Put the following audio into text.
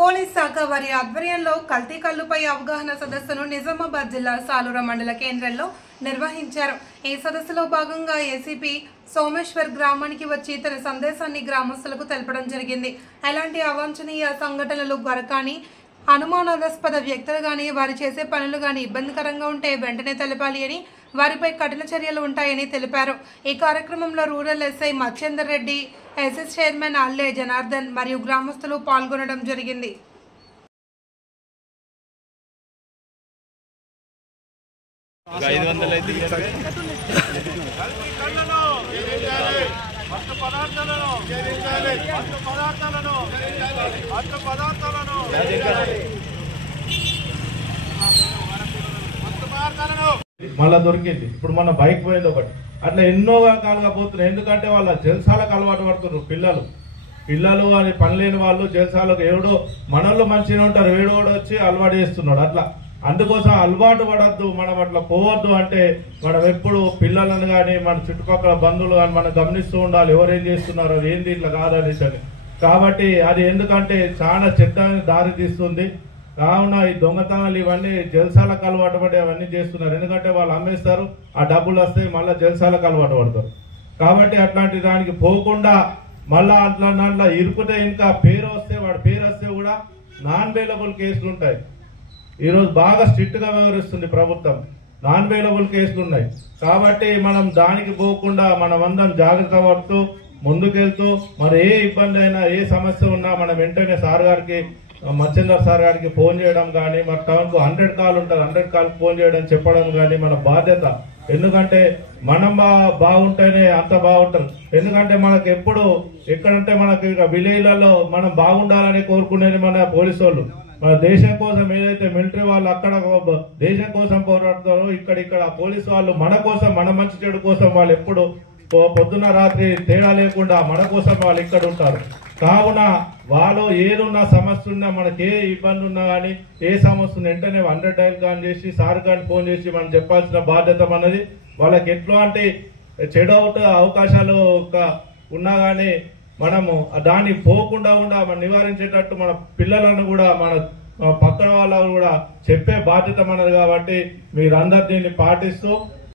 Police శాఖ వారి ఆధ్వర్యంలో కల్తీ కల్లుపై అవగాహన సదస్సును నిజామాబాద్ జిల్లా సాలూరు మండల కేంద్రంలో నిర్వహించారు। ఈ సదస్సులో భాగంగా ఏసీపీ సోమేశ్వర్ గ్రామానికి వచ్చి తన సందేశాన్ని గ్రామస్తులకు తెలపడం జరిగింది। ఎలాంటి అవాంఛనీయ సంఘటనలు గరకాని అనుమానాస్పద వ్యక్తులు గాని వారు చేసే పనులు గాని ఇబ్బందికరంగా ఉంటే వెంటనే తెలపాలి అని వారిపై కఠిన చర్యలు ఉంటాయని తెలిపారు। ఈ కార్యక్రమంలో rural SI Machender Reddy, SS chairman Alle Janardhan మరియు గ్రామస్తులు పాల్గొనడం జరిగింది। మళ్ళా దొరికింది। ఇప్పుడు మన బైక్ పోయింది ఒకటి, అట్లా ఎన్నో రకాలుగా పోతున్నాయి। ఎందుకంటే వాళ్ళ జల్సాలకు అలవాటు పడుతున్నారు పిల్లలు అని పని లేని వాళ్ళు జల్సాలకు ఎవడో మనోళ్ళు మంచిగా ఉంటారు, వేడు కూడా వచ్చి అలవాటు చేస్తున్నాడు। అట్లా అందుకోసం అలవాటు పడద్దు, మనం అట్లా పోవద్దు అంటే మనం ఎప్పుడు పిల్లలను కానీ మన చుట్టుపక్కల బంధువులు కానీ మనం గమనిస్తూ ఉండాలి, ఎవరేం చేస్తున్నారు, ఏంది ఇట్లా కాదనేసి। కాబట్టి అది ఎందుకంటే చాలా చెడ్డని దారి తీస్తుంది। కావున ఈ దొంగతనాలు ఇవన్నీ జల్సాలకు అలవాటు పడి అవన్నీ చేస్తున్నారు। ఎందుకంటే వాళ్ళు అమ్మేస్తారు, ఆ డబ్బులు వస్తాయి, మళ్ళీ జల్సాలకు అలవాటు పడతారు। కాబట్టి అట్లాంటి దానికి పోకుండా మళ్ళా అట్లా ఇరుకుతే ఇంకా పేరు వస్తే కూడా నాన్ బెయిలబుల్ కేసులు ఉంటాయి। ఈరోజు బాగా స్ట్రిక్ట్ గా వ్యవహరిస్తుంది ప్రభుత్వం, నాన్ బెయిలబుల్ కేసులు ఉన్నాయి। కాబట్టి మనం దానికి పోకుండా మనం అందరం జాగ్రత్త పడుతూ ముందుకెళ్తూ మరి ఏ ఇబ్బంది అయినా ఏ సమస్య ఉన్నా మనం వెంటనే సార్ గారికి, మచ్చేందర్ సార్ గారికి ఫోన్ చేయడం కానీ, మరి టౌన్ కు 100 కాల్ ఉంటుంది, 100 కాల్ ఫోన్ చేయడం చెప్పడం కానీ మన బాధ్యత। ఎందుకంటే మనం బాగుంటేనే అంత బాగుంటారు। ఎందుకంటే మనకు ఎప్పుడు ఎక్కడంటే మనకి విలేజ్లలో మనం బాగుండాలని కోరుకునేది మన పోలీసు వాళ్ళు। మన దేశం కోసం ఏదైతే మిలిటరీ వాళ్ళు అక్కడ దేశం కోసం పోరాడతారో ఇక్కడ పోలీసు వాళ్ళు మన కోసం, మన మంచి చెడు కోసం వాళ్ళు ఎప్పుడు పొద్దున్న రాత్రి తేడా లేకుండా మన కోసం వాళ్ళు ఇక్కడ ఉంటారు। కావున వాళ్ళు ఏదున్నా సమస్య ఉన్నా, మనకి ఏ ఇబ్బంది ఉన్నా కానీ ఏ సమస్య ఉన్నా వెంటనే 100 డైల్ కానీ చేసి సార్ కానీ ఫోన్ చేసి మనం చెప్పాల్సిన బాధ్యత మనది। వాళ్ళకి ఎట్లాంటి చెడు అవకాశాలు ఉన్నా కానీ మనము దాన్ని పోకుండా మనం నివారించేటట్టు మన పిల్లలను కూడా మన పక్కన వాళ్ళకు కూడా చెప్పే బాధ్యత మనది। కాబట్టి మీరందరూ దీన్ని పాటిస్తూ